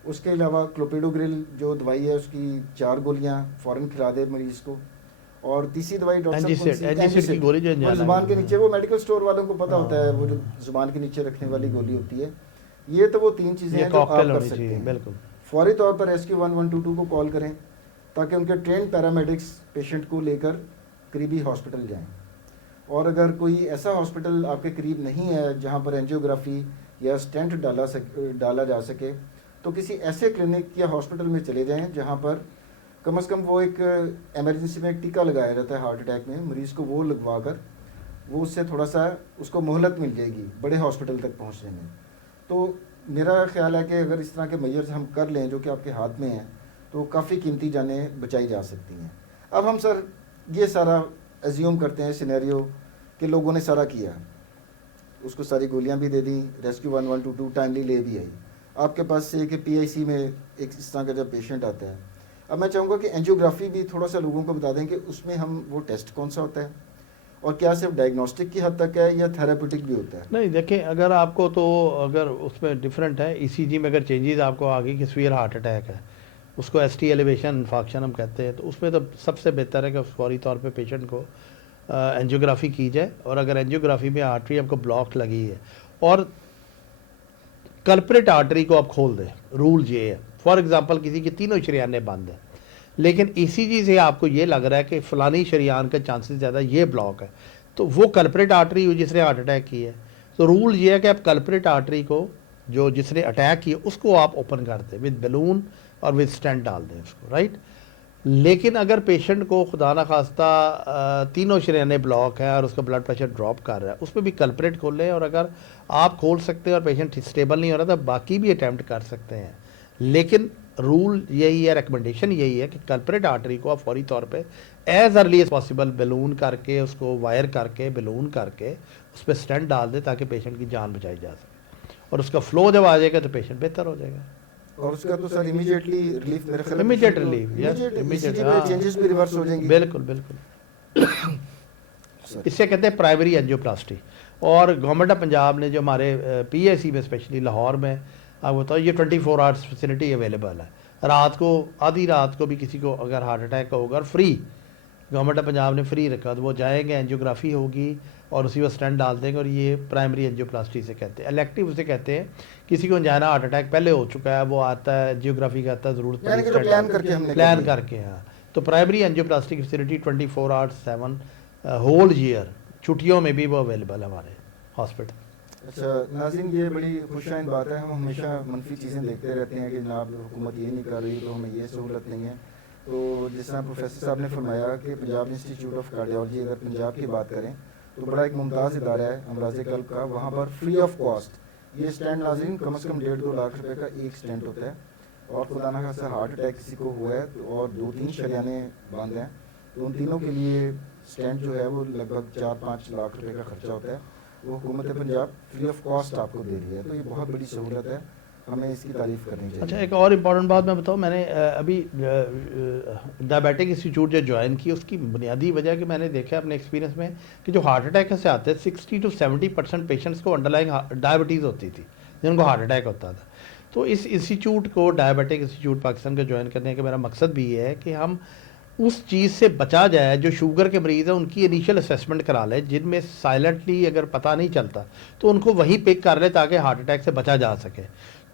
उसके अलावा क्लोपिडोग्रिल जो दवाई है उसकी 4 गोलियां फ़ौरन खिला दे मरीज़ को। और तीसरी दवाई डॉक्टर साहब की गोली जो ज़ुबान के नीचे, वो मेडिकल स्टोर वालों को पता होता है, वो जो ज़ुबान के नीचे रखने वाली गोली होती है। ये तो वो 3 चीज़ें हैं जो आप कर सकते हैं। बिल्कुल फौरी तौर पर रेस्क्यू 1122 को कॉल करें, ताकि उनके ट्रेन पैरामेडिक्स पेशेंट को लेकर करीबी हॉस्पिटल जाएँ। और अगर कोई ऐसा हॉस्पिटल आपके करीब नहीं है जहाँ पर एंजियोग्राफी या स्टेंट डाला जा सके, तो किसी ऐसे क्लिनिक या हॉस्पिटल में चले जाएं जहाँ पर कम से कम वो एक इमरजेंसी में एक टीका लगाया जाता है हार्ट अटैक में, मरीज़ को वो लगवा कर वो उससे थोड़ा सा उसको मोहलत मिल जाएगी बड़े हॉस्पिटल तक पहुँचने में। तो मेरा ख्याल है कि अगर इस तरह के मेजर्स हम कर लें जो कि आपके हाथ में हैं, तो काफ़ी कीमती जानें बचाई जा सकती हैं। अब हम सर ये सारा एज्यूम करते हैं सिनेरियो कि लोगों ने सारा किया, उसको सारी गोलियां भी दे दी, रेस्क्यू 1122 टाइमली ले भी आई, आपके पास से कि PIC में एक इस तरह का जब पेशेंट आता है। अब मैं चाहूँगा कि एंजियोग्राफी भी थोड़ा सा लोगों को बता दें कि उसमें हम वो टेस्ट कौन सा होता है, और क्या सिर्फ डायग्नोस्टिक की हद तक है या थेरापेटिक भी होता है? नहीं, देखें, अगर आपको तो अगर उसमें डिफरेंट है, ECG में अगर चेंजेस आपको आ गई कि सीवियर हार्ट अटैक है, उसको ST एलिवेशन इन्फॉक्शन हम कहते हैं, तो उसमें तो सबसे बेहतर है कि फौरी तौर पे पेशेंट को एंजियोग्राफी की जाए। और अगर एंजियोग्राफी में आर्टरी आपको ब्लॉक लगी है और कल्प्रिट आर्टरी को आप खोल दें, रूल ये है, फॉर एग्जांपल किसी की तीनों शरियानें बंद है, लेकिन ECG से आपको ये लग रहा है कि फ़लानी शरियान का चांसेस ज़्यादा ये ब्लॉक है, तो वो कल्प्रिट आर्टरी हुई जिसने हार्ट अटैक की है। तो रूल ये है कि आप कल्प्रिट आर्टरी को जो जिसने अटैक किया उसको आप ओपन कर दें विद बलून और विद स्टेंट डाल दें उसको, राइट। लेकिन अगर पेशेंट को खुदा ना खास्ता तीनों शरीयाने ब्लॉक है और उसका ब्लड प्रेशर ड्रॉप कर रहा है, उसमें भी कल्परेट खोलें, और अगर आप खोल सकते हैं और पेशेंट स्टेबल नहीं हो रहा तो बाकी भी अटैम्प्ट कर सकते हैं। लेकिन रूल यही है, रिकमेंडेशन यही है कि कल्परेट आर्टरी को आप फौरी तौर पे as early as possible balloon करके, उसको वायर करके, बलून करके उस पर स्टेंट डाल दें ताकि पेशेंट की जान बचाई जा सके, और उसका फ्लो जब आ जाएगा तो पेशेंट बेहतर हो जाएगा। और उसका तो सर इमीडिएटली रिलीफ, मेरे ख्याल में इमीडिएट रिलीफ, इमीडिएट चेंजेस भी रिवर्स हो जाएंगे। बिल्कुल बिल्कुल। इससे कहते हैं प्राइमरी एंजियोप्लास्टी। और गवर्नमेंट ऑफ पंजाब ने जो हमारे पीएसी में स्पेशली लाहौर में, आप बताओ, ये 24 आवर्स फैसिलिटी अवेलेबल है। रात को, आधी रात को भी किसी को अगर हार्ट अटैक होगा, और फ्री गवर्नमेंट ऑफ पंजाब ने फ्री रखा, तो वो जाएंगे, एंजियोग्राफी होगी और उसी वक्त स्टेंट डाल देंगे। और ये प्राइमरी एंजियोप्लास्टी से कहते हैं। इलेक्टिव उसे कहते हैं, किसी को अंजाना हार्ट अटैक पहले हो चुका है, वो आता है एंजियोग्राफी का, आता है ज़रूरत प्लान करके। हाँ, तो प्राइमरी एंजियोप्लास्टी की फैसिलिटी 24 आवर्स 7 होल ईयर, छुट्टियों में भी वो अवेलेबल है हमारे हॉस्पिटल। अच्छा नाज़रीन, ये बड़ी खुशाइन बात है। हम हमेशा मनफी चीज़ें देखते रहते हैं कि जनाब हुकूमत ये नहीं कर रही तो हमें ये सहूलत नहीं है। तो जिस तरह प्रोफेसर साहब ने फरमाया कि पंजाब इंस्टीट्यूट ऑफ कार्डियोलॉजी, अगर पंजाब की बात करें तो बड़ा एक मुमताज़ इदारा है अमराज कल्ब का। वहाँ पर फ्री ऑफ कॉस्ट ये स्टैंड नाज़रीन कम से कम 1.5-2 लाख रुपए का एक स्टैंड होता है। और खुदा ना खास्ता हार्ट अटैक किसी को हुआ है तो और 2-3 शरियाने बंद हैं, तो उन तीनों के लिए स्टैंड जो है वो लगभग 4-5 लाख रुपए का खर्चा होता है। वो हुकूमत पंजाब फ्री ऑफ कॉस्ट आपको दे रही है, तो ये बहुत बड़ी सहूलत है, हमें इसकी तारीफ करनी चाहिए। अच्छा, एक और इम्पॉर्टेंट बात मैं बताऊँ, मैंने अभी डायबिटिक इंस्टीट्यूट जो ज्वाइन की, उसकी बुनियादी वजह कि मैंने देखा अपने एक्सपीरियंस में कि जो हार्ट अटैक से आते हैं 60 to 70% पेशेंट्स को अंडरलाइंग डायबिटीज़ होती थी जिनको हार्ट अटैक होता था। तो इस इंस्टीट्यूट को, डायबिटिक इंस्टीट्यूट पाकिस्तान का ज्वाइन करने का मेरा मकसद भी ये है कि हम उस चीज़ से बचा जाए। जो शुगर के मरीज़ हैं उनकी इनिशियल असेसमेंट करा लें, जिनमें साइलेंटली अगर पता नहीं चलता तो उनको वहीं पिक कर लें ताकि हार्ट अटैक से बचा जा सके।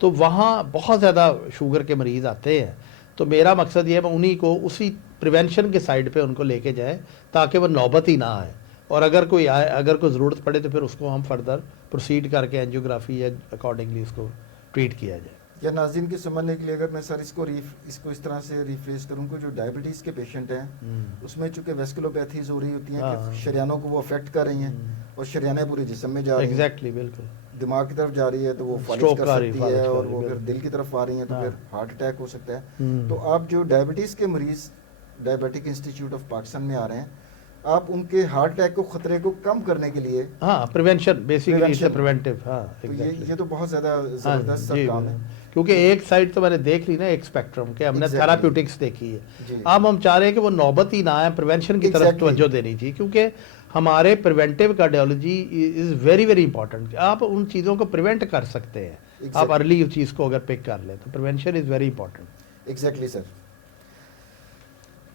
तो वहाँ बहुत ज़्यादा शुगर के मरीज़ आते हैं, तो मेरा मकसद ये है उन्हीं को उसी प्रिवेंशन के साइड पे उनको लेके जाएं ताकि वह नौबत ही ना आए, और अगर कोई आए, अगर कोई ज़रूरत पड़े तो फिर उसको हम फर्दर प्रोसीड करके एंजियोग्राफी या अकॉर्डिंगली उसको ट्रीट किया जाए। या नाज़रीन के समझने के लिए अगर मैं सर इसको इस तरह से रिफ्रेश करूँ कि जो डायबिटीज़ के पेशेंट हैं उसमें चूँकि वेस्कुलोपैथीज हो रही होती हैं कि शरियानों को वो अफेक्ट कर रही हैं और शरियाने पूरे जिस्म में जा रही हैं। एग्जैक्टली, बिल्कुल। दिमाग की तरफ जा रही है तो वो फालिज कर सकती है, और वो फिर दिल की तरफ आ रही है तो फिर हार्ट अटैक हो सकता है। तो आप जो डायबिटीज़ के मरीज़ डायबिटिक इंस्टीट्यूट ऑफ पाकिस्तान में आ रहे हैं, आप उनके हार्ट अटैक को खतरे को कम करने के लिए, हाँ, प्रिवेंशन बेसिकली, प्रिवेंटिव, हाँ, तो ये तो बहुत ज़्यादा ज़बरदस्त काम है। क्योंकि एक साइड तो मैंने देख ली ना, एक स्पेक्ट्रम के हमने थेराप्यूटिक्स देखी है। अब हम चाह रहे हैं कि वो नौबत ही ना आए, प्रिवेंशन की तरफ तवज्जो देनी चाहिए, क्योंकि हमारे preventive cardiology is very very important. आप उन चीज़ों को प्रिवेंट कर सकते हैं, आप अर्ली उस चीज़ को अगर पिक कर लें तो prevention is very important. Exactly sir.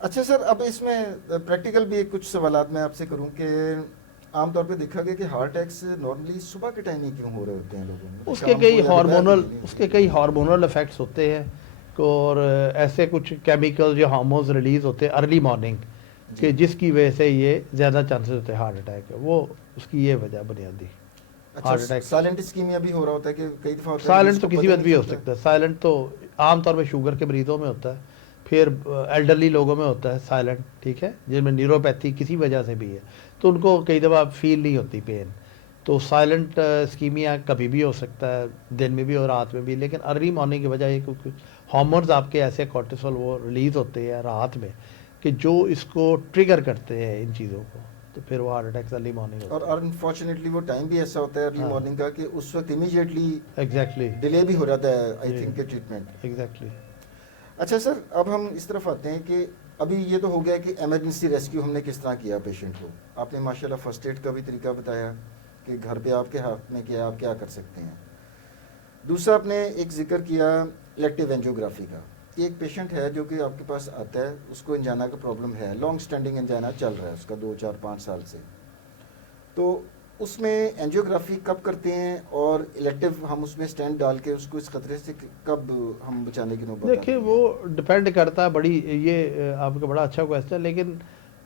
अच्छा सर, अब इसमें प्रैक्टिकल भी कुछ सवालात मैं आपसे करूं कि आमतौर पे देखा गया कि हार्ट अटैक्स नॉर्मली सुबह के टाइम ही क्यों हो रहे होते हैं लोगों में? उसके कई हार्मोनल इफेक्ट्स होते हैं, और ऐसे कुछ केमिकल जो हार्मोन्स रिलीज होते हैं अर्ली मॉर्निंग कि जिसकी वजह से ये ज़्यादा चांसेस होते हैं हार्ट अटैक है। वो उसकी ये वजह बुनियादी। हार्ट अटैक साइलेंट इस्कीमिया भी हो रहा होता है कि कई दफ़ा साइलेंट तो किसी वक्त भी हो सकता है। साइलेंट तो आमतौर पर शुगर के मरीजों में होता है, फिर एल्डरली लोगों में होता है साइलेंट, ठीक है, जिनमें न्यूरोपैथी किसी वजह से भी है तो उनको कई दफ़ा फील नहीं होती पेन। तो साइलेंट स्कीमिया कभी भी हो सकता है, दिन में भी और रात में भी, लेकिन अर्ली मॉर्निंग की वजह ये क्योंकि हार्मोन्स आपके ऐसे कॉर्टिसोल वो रिलीज होते हैं रात में कि जो इसको ट्रिगर करते हैं इन चीज़ों को, तो फिर वो हार्ट अटैक अर्ली मॉर्निंग होता है। और अनफॉर्चुनेटली वो टाइम भी ऐसा होता है अर्ली मॉर्निंग का कि उस वक्त इमीडिएटली एग्जैक्टली डिले भी हो जाता है आई थिंक के ट्रीटमेंट। एग्जैक्टली। अच्छा सर, अब हम इस तरफ आते हैं कि अभी ये तो हो गया कि इमरजेंसी रेस्क्यू हमने किस तरह किया पेशेंट को। आपने माशाल्लाह फर्स्ट एड का भी तरीका बताया कि घर पे आपके हाथ में क्या आप क्या कर सकते हैं। दूसरा आपने एक जिक्र किया इलेक्टिव एंजियोग्राफी का कि एक पेशेंट है जो कि आपके पास आता है, उसको एंजाइना का प्रॉब्लम है, लॉन्ग स्टैंडिंग एंजाइना चल रहा है उसका 2-4-5 साल से, तो उसमें एंजियोग्राफी कब करते हैं और इलेक्टिव हम उसमें स्टेंट डाल के उसको इस खतरे से कब हम बचाने की नौबत? देखिए, वो डिपेंड करता है, बड़ी ये आपका बड़ा अच्छा क्वेश्चन है, लेकिन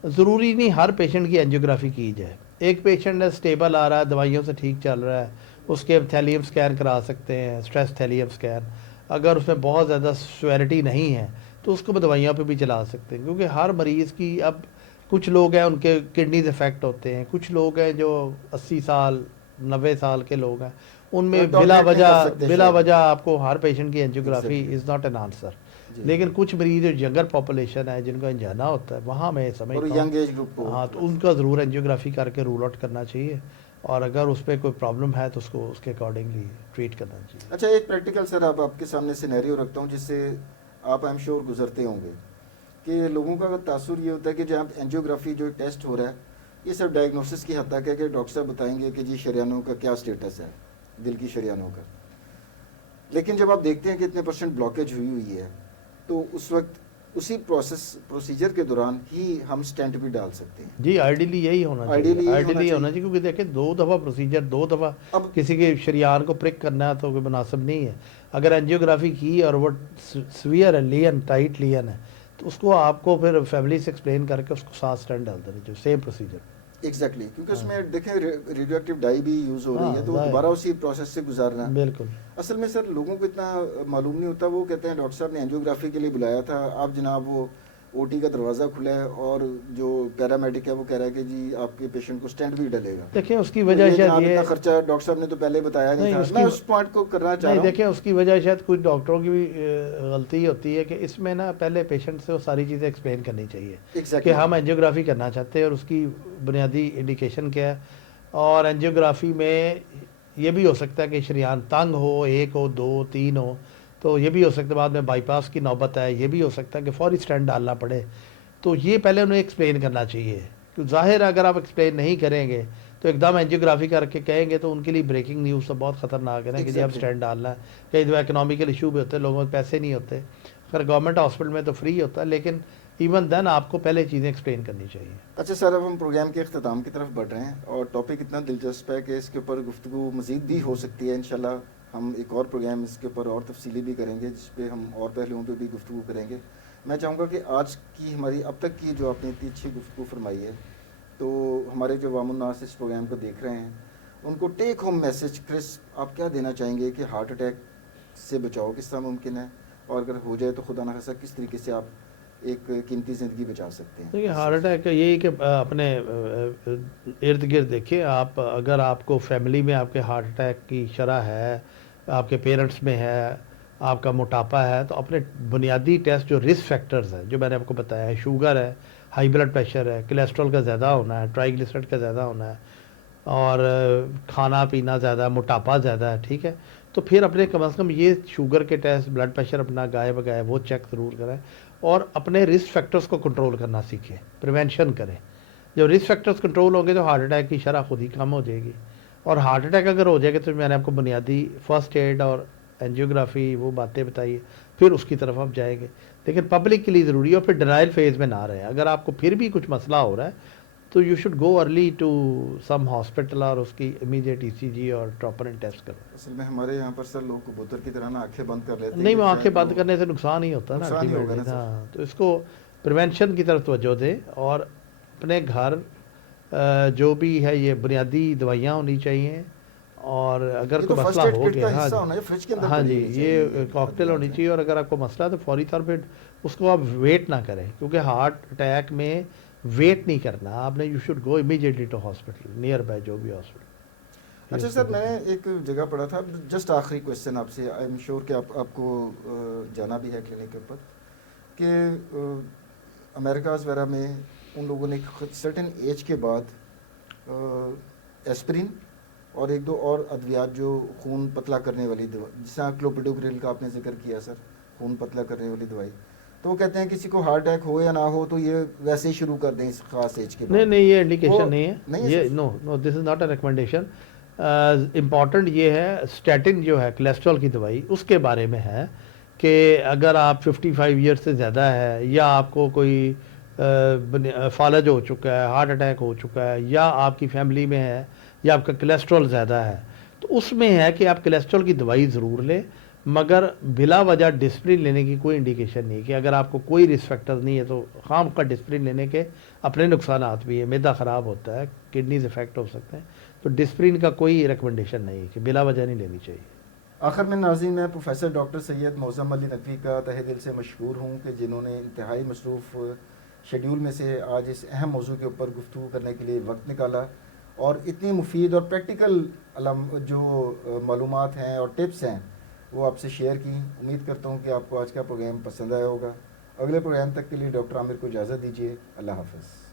ज़रूरी नहीं हर पेशेंट की एंजियोग्राफी की जाए। एक पेशेंट है स्टेबल आ रहा है, दवाइयों से ठीक चल रहा है, उसके अब थैलियम स्कैन करा सकते हैं, स्ट्रेस थैलियम स्कैन। अगर उसमें बहुत ज़्यादा सीवियरिटी नहीं है तो उसको दवाइयों पे भी चला सकते हैं, क्योंकि हर मरीज़ की अब कुछ लोग हैं उनके किडनीज इफेक्ट होते हैं, कुछ लोग हैं जो 80 साल 90 साल के लोग हैं, उनमें टॉलरेट नहीं कर सकते बिला शायद। वजह आपको हर पेशेंट की angiography exactly is not an answer. जी। लेकिन कुछ मरीज जो यंगर पॉपुलेशन है जिनको अंजाना होता है, वहाँ मैं और समझता हूँ यंग एज ग्रुप को हाँ तो थोड़ा सा। उनका ज़रूर एंजियोग्राफी करके रूल आउट करना चाहिए, और अगर उस पर कोई प्रॉब्लम है तो उसको उसके अकॉर्डिंगली ट्रीट करना चाहिए। अच्छा, एक प्रैक्टिकल सर आप आपके सामने सिनेरियो रखता हूँ जिससे आप आई एम श्योर गुजरते होंगे, कि लोगों का तासुर ये होता है कि जब एंजियोग्राफी जो टेस्ट हो रहा है ये सब डायग्नोसिस की हद तक है कि डॉक्टर साहब बताएंगे कि जी शरियानों का क्या स्टेटस है, दिल की शरियानों का। लेकिन जब आप देखते हैं कि इतने परसेंट ब्लॉकेज हुई हुई है, तो उस वक्त उसी प्रोसीजर के दौरान ही हम स्टेंट भी डाल सकते हैं। जी आइडियली यही होना चाहिए, आइडियली यही होना आइडियली होना चाहिए। चाहिए, क्योंकि देखिए 2 दफ़ा प्रोसीजर 2 दफ़ा अब किसी के शरियान को प्रिक करना है तो कोई मुनासिब नहीं है। अगर एंजियोग्राफी की और वो स्वीयर है, लियन टाइट लियन है, तो उसको आपको फिर फैमिली से एक्सप्लेन करके उसको 7 स्टेंट डाल देने चाहिए, सेम प्रोसीजर। एग्जैक्टली क्योंकि हाँ उसमें देखें रेडियोएक्टिव डाई भी यूज़ हो रही है, हाँ तो वो दोबारा उसी प्रोसेस से गुजारना। बिल्कुल। असल में सर लोगों को इतना मालूम नहीं होता, वो कहते हैं डॉक्टर साहब ने एंजियोग्राफी के लिए बुलाया था, आप जनाब वो ओटी का दरवाज़ा खुला है और जो पैरामेडिक है वो कह रहा है कि जी आपके पेशेंट को स्टेंट भी डलेगा। देखिए उसकी तो वजह ये शायद जनाब ये इतना खर्चा डॉक्टर साहब ने तो पहले बताया नहीं था। मैं उस पॉइंट को करना चाह नहीं, रहा हूँ। देखिए उसकी वजह शायद कुछ डॉक्टरों की भी गलती होती है कि इसमें ना पहले पेशेंट से वो सारी चीज़ें एक्सप्लेन करनी चाहिए कि एग्जैक्टली हम एंजियोग्राफी करना चाहते हैं और उसकी बुनियादी इंडिकेशन क्या है। और एंजियोग्राफी में ये भी हो सकता है कि शरियान तंग हो, 1 हो 2 3 हो, तो ये भी हो सकता है बाद में बाईपास की नौबत है, ये भी हो सकता है कि फौरी स्टेंट डालना पड़े। तो ये पहले उन्हें एक्सप्लेन करना चाहिए, क्योंकि जाहिर है अगर आप एक्सप्लेन नहीं करेंगे तो एकदम एंजियोग्राफी करके कहेंगे तो उनके लिए ब्रेकिंग न्यूज़ तो बहुत ख़तरनाक है ना कि जी अब एग्जैक्टली स्टेंट डालना है। कई दफ़ा इकोनॉमिकल इशू भी होते हैं, लोगों के पैसे नहीं होते। अगर गवर्नमेंट हॉस्पिटल में तो फ्री होता है, लेकिन इवन देन आपको पहले चीज़ें एक्सप्लेन करनी चाहिए। अच्छा सर, अब हम प्रोग्राम के अख्ताम की तरफ बढ़ रहे हैं और टॉपिक इतना दिलचस्प है कि इसके ऊपर गुफ्तगू मज़ीद भी हो सकती है। इंशाल्लाह हम एक और प्रोग्राम इसके ऊपर और तफसीली भी करेंगे, जिस पे हम और पहलुओं पे भी गुफ्तगू करेंगे। मैं चाहूँगा कि आज की हमारी अब तक की जो आपने इतनी अच्छी गुफ्तगू फरमाई है, तो हमारे जो वामुन्नास इस प्रोग्राम को देख रहे हैं उनको टेक होम मैसेज क्रिस्प आप क्या देना चाहेंगे कि हार्ट अटैक से बचाव किस तरह मुमकिन है, और अगर हो जाए तो खुदा न खास्ता किस तरीके से आप एक कीमती ज़िंदगी बचा सकते हैं। देखिए हार्ट अटैक का यही कि अपने इर्द गिर्द देखिए आप, अगर आपको फैमिली में आपके हार्ट अटैक की शरह है, आपके पेरेंट्स में है, आपका मोटापा है, तो अपने बुनियादी टेस्ट जो रिस्क फैक्टर्स हैं जो मैंने आपको बताया है, शुगर है, हाई ब्लड प्रेशर है, कोलेस्ट्रॉल का ज़्यादा होना है, ट्राइग्लिसराइड का ज़्यादा होना है, और खाना पीना ज़्यादा, मोटापा ज़्यादा है, ठीक है, तो फिर अपने कम से कम ये शुगर के टेस्ट, ब्लड प्रेशर अपना गाय बगाए वो चेक ज़रूर करें, और अपने रिस्क फैक्टर्स को कंट्रोल करना सीखें, प्रिवेंशन करें। जब रिस्क फैक्टर्स कंट्रोल होंगे तो हार्ट अटैक की शरह खुद ही कम हो जाएगी। और हार्ट अटैक अगर हो जाएगा तो मैंने आपको बुनियादी फर्स्ट एड और एंजियोग्राफी वो बातें बताई, फिर उसकी तरफ आप जाएंगे। लेकिन पब्लिक के लिए ज़रूरी है, और फिर डिनाइल फेज़ में ना रहे। अगर आपको फिर भी कुछ मसला हो रहा है तो you should go early to some hospital और उसकी इमीडिएट ईसीजी और ट्रोपोनिन टेस्ट करो। असल में हमारे यहाँ पर सर लोग कबूतर की तरह ना आंखें बंद कर लेते हैं। नहीं, वो कि आंखें शायद बंद वो करने से नुकसान ही होता है ना नुकसान ही होगा ना अल्टीमेटली। सर। हाँ, तो इसको प्रिवेंशन की तरफ तवज्जो दें, और अपने घर जो भी है ये बुनियादी दवाइयाँ होनी चाहिए, और अगर ये कोई तो फर्स्ट मसला एड हो किट का गया, हाँ हिस्सा जी, होना है, फ्रिज के अंदर हाँ पड़ी जी, होनी चाहिए ये कॉकटेल होनी चाहिए। और अगर आपको मसला है तो फौरी तौर पे उसको आप वेट ना करें, क्योंकि हार्ट अटैक में वेट नहीं करना आपने, you should go immediately to hospital nearby, जो भी हॉस्पिटल। अच्छा सर, मैंने एक जगह पढ़ा था, जस्ट आखिरी क्वेश्चन आपसे, आई एम श्योर कि आपको जाना भी है क्लिनिक के ऊपर, कि अमेरिकाज वगैरह में उन लोगों ने सर्टेन एज के बाद एस्पिरिन और एक दो और अद्वियात जो खून पतला करने वाली दवा, जैसा क्लोपिडोग्रिल का आपने जिक्र किया सर, खून पतला करने वाली दवाई, तो वो कहते हैं किसी को हार्ट अटैक हो या ना हो तो ये वैसे ही शुरू कर दें इस खास एज के बाद। नहीं नहीं, ये इंडिकेशन नहीं नहीं है, है ये sir? No no, this is not a recommendation. Important ये है, स्टैटिन जो है कोलेस्ट्रॉल की दवाई, उसके बारे में है कि अगर आप 55 ईयर से ज़्यादा है, या आपको कोई फालज हो चुका है, हार्ट अटैक हो चुका है, या आपकी फैमिली में है, या आपका कोलेस्ट्रॉल ज़्यादा है, तो उसमें है कि आप कोलेस्ट्रॉल की दवाई ज़रूर लें, मगर बिला वजह डिस्प्लिन लेने की कोई इंडिकेशन नहीं कि अगर आपको कोई रिस्क फैक्टर नहीं है तो खाम का डिस्प्लिन लेने के अपने नुकसानात भी है। मैदा ख़राब होता है, किडनीज इफेक्ट हो सकते हैं, तो डिस्प्रिन का कोई रिकमेंडेशन नहीं है कि बिला वजह नहीं लेनी चाहिए। आखिर में नाज़रीन, मैं प्रोफेसर डॉक्टर सैयद मौज़म अली नकवी का तहे दिल से मशकूर हूँ कि जिन्होंने इंतहाई मसरूफ़ शेड्यूल में से आज इस अहम मौजू के ऊपर गुफ्तगू करने के लिए वक्त निकाला और इतनी मुफीद और प्रैक्टिकल जो मालूमात हैं और टिप्स हैं वो आपसे शेयर की। उम्मीद करता हूँ कि आपको आज का प्रोग्राम पसंद आया होगा। अगले प्रोग्राम तक के लिए डॉक्टर आमिर को इजाज़त दीजिए। अल्लाह हाफ़िज़।